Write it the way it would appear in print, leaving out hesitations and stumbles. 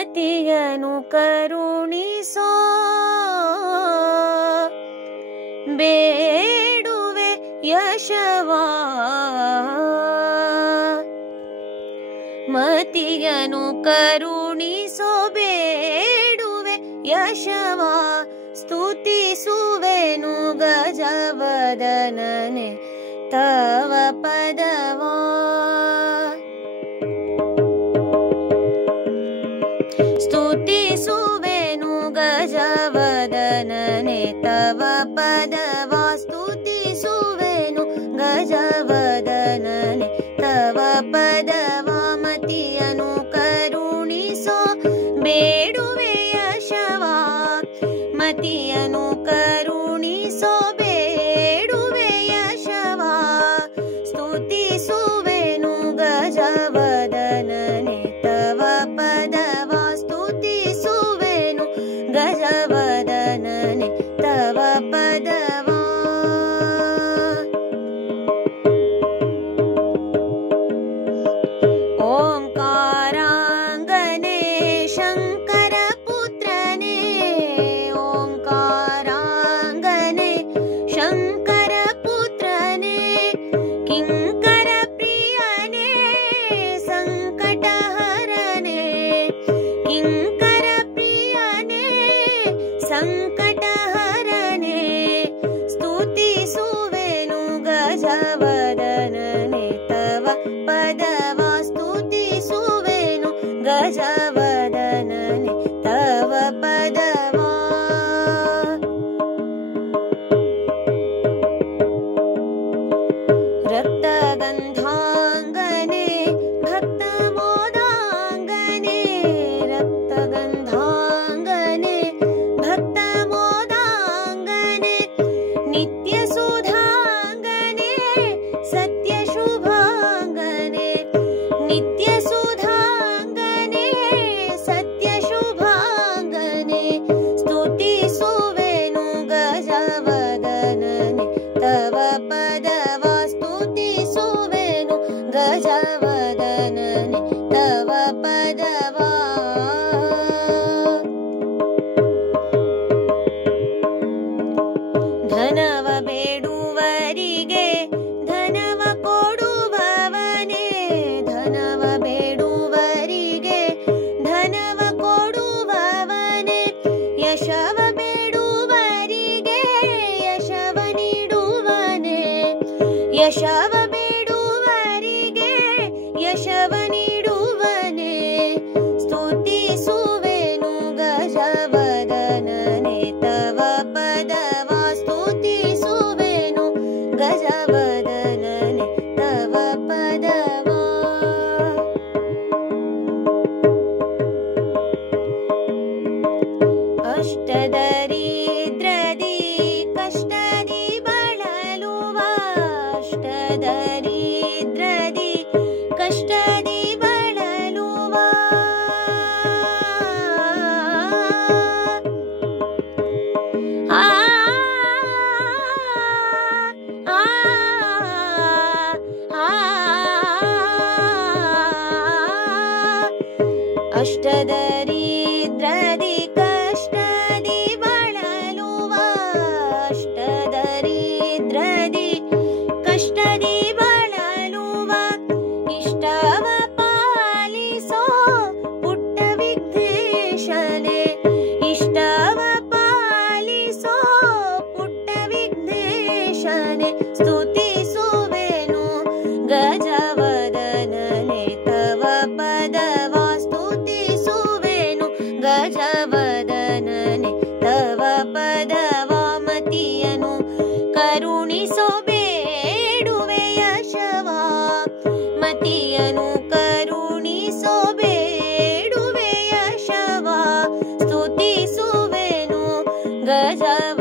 ಮತಿಯನು ಕರುಣಿಸೋ ಬೇಡುವೆ ಯಶವಾ ಮತಿಯನು ಕರುಣಿಸೋ ಬೇಡುವೆ ಯಶವಾ ಸ್ತುತಿಸುವೆನು ಗಜವದನನೆ ತವ ಪದವಾ ಸ್ತುತಿಸುವೆನು ಗಜವದನನೆ ತವ ಪದವಾ ಸ್ತುತಿಸುವೆನು ಗಜವದನನೆ ತವ ಪದವಾ ಮತಿಯನು ಕರುಣಿಸೋ ಬೇಡುವೆ ಯಶವಾ ಮತಿಯನು ಕರುಣಿಸೋ ಬೇಡುವೆ ಯಶವಾ ಸ್ತುತಿಸುವೆನು ಗಜವದನನೆ ತವ ಪದವಾ ಸ್ತುತಿಸುವೆನು ಗಜವದನನೆ ತವ ಪದವಾ ಓಂಕಾರಾಂಗನೆ ಶಂಕರ ಪುತ್ರನೇ ಓಂಕಾರಾಂಗನೆ ಶಂಕರ ಪುತ್ರನೇ ಕಿಂಕರ ಪ್ರಿಯನೇ ಸಂಕಟಹರನೇ ಕಿಂಕರ ಪ್ರಿಯನೇ ಸಂಕಟಹರನೇ ಸ್ತುತಿಸುವೆನು ಗಜವದನನೆ ತವ ಪದವಾ ಸ್ತುತಿಸುವೆನು ಗಜವದನನೆ ತವ ಪದವಾ ರಕ್ತಗಂಧಾಂಗನೆ ಭಕ್ತಮೋದಾಂಗನೆ ರಕ್ತಗಂಧಾಂಗನೆ ಭಕ್ತಮೋದಾಂಗನೆ ನಿತ್ಯ ಸುಧಾಂಗನೆ ಸತ್ಯ ಶುಭಾಂಗನೆ ನಿತ್ಯ ಸುಧಾಂಗನೆ ಸತ್ಯ ಶುಭಾಂಗನೆ ಸ್ತುತಿಸುವೆನು ಗಜವದನನೆ ತವ ಪದವಾ ಸ್ತುತಿಸುವೆನು ಗಜವದನನೆ ತವ ಪದವಾ ಧನವ ಬೇಡುವರಿಗೆ ಧನವ ಕೊಡುವವನೇ ಧನವ ಬೇಡುವರಿಗೆ ಧನವ ಕೊಡುವವನೇ ಯಶವ ಬೇಡುವರಿಗೆ ಯಶವ ನೀಡುವನೇ ಯಶವ ಬೇಡುವರಿಗೆ ಯಶವ ನೀಡುವನೇ ಸ್ತುತಿಸುವೆನು ಗಜವದನನೆ ತವ ಪದವಾ ಸ್ತುತಿಸುವೆನು ಗಜವದನನೆ ತವ ಪದವಾ ಅಷ್ಟದರಿದ್ರದಿ ಕಷ್ಟದಿ ಬಳಲುವ ಅಷ್ಟದರಿದ್ರದಿ ಕಷ್ಟದಿ ಬಳಲುವ ಆ ಆ ಆ ಅಷ್ಟದರಿದ್ರದಿ ಕಷ್ಟದಿ ಬಳಲುವ ಅಷ್ಟದರಿದ್ರದಿ ಕಷ್ಟದಿ ಬಳಲುವ ಇಷ್ಟವ ಪಾಲಿಸೋ ಪುಟ್ಟ ವಿಘ್ನೇಶನೇ ಇಷ್ಟವ ಪಾಲಿಸೋ ಪುಟ್ಟ ವಿಘ್ನೇಶನೇ ಸ್ತುತಿಸುವೆನು ಗಜವದನನೆ ತವ ಪದವಾ ಸ್ತುತಿಸುವೆನು ಗಜವದನನೆ ತವ ಪದವಾ ಮತಿಯನು ಕರುಣಿಸೋ ಬೇಡುವೆ ಯಶವಾ ಮತಿಯನು ಕರುಣಿಸೋ ಬೇಡುವೆ ಯಶವಾ ಸ್ತುತಿಸುವೆನು ಗಜವ